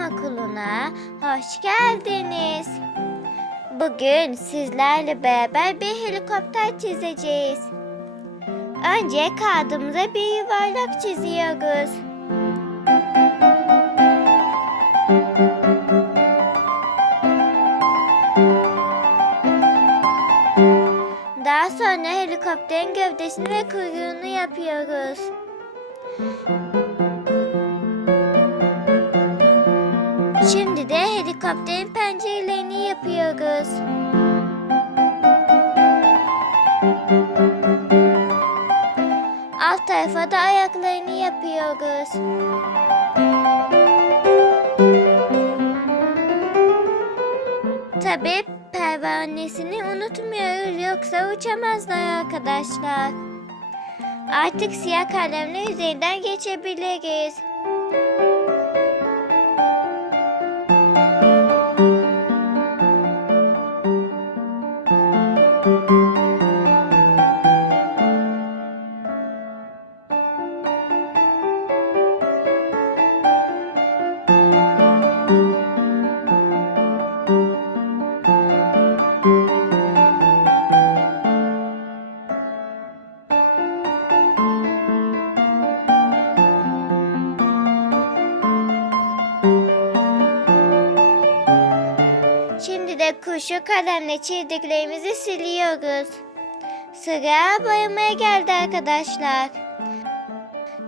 okuluna hoş geldiniz. Bugün sizlerle beraber bir helikopter çizeceğiz. Önce kağıdımıza bir yuvarlak çiziyoruz. Daha sonra helikopterin gövdesini ve kuyruğunu yapıyoruz. Şimdi de helikopterin pencerelerini yapıyoruz. Alt tarafa da ayaklarını yapıyoruz. Tabii pervanesini unutmuyoruz yoksa uçamazlar arkadaşlar. Artık siyah kalemle üzerinden geçebiliriz. Música Şimdi de kuşu kalemle çizdiklerimizi siliyoruz. Sıra boyamaya geldi arkadaşlar.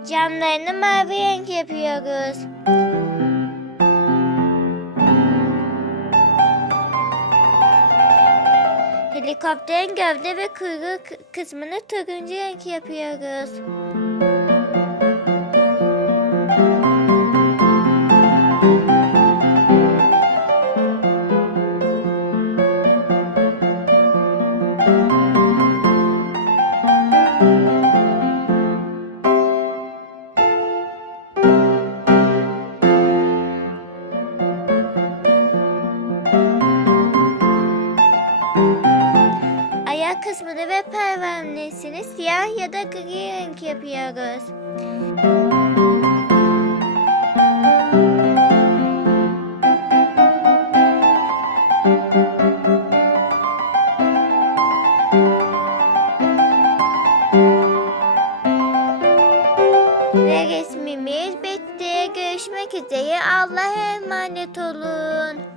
Camlarını mavi renk yapıyoruz. Helikopterin gövde ve kuyruğu kı- kısmını turuncu renk yapıyoruz. Siyah kısmını ve pervanesini siyah ya da gri renk yapıyoruz. Ve resmimiz bitti. Görüşmek üzere. Allah'a emanet olun.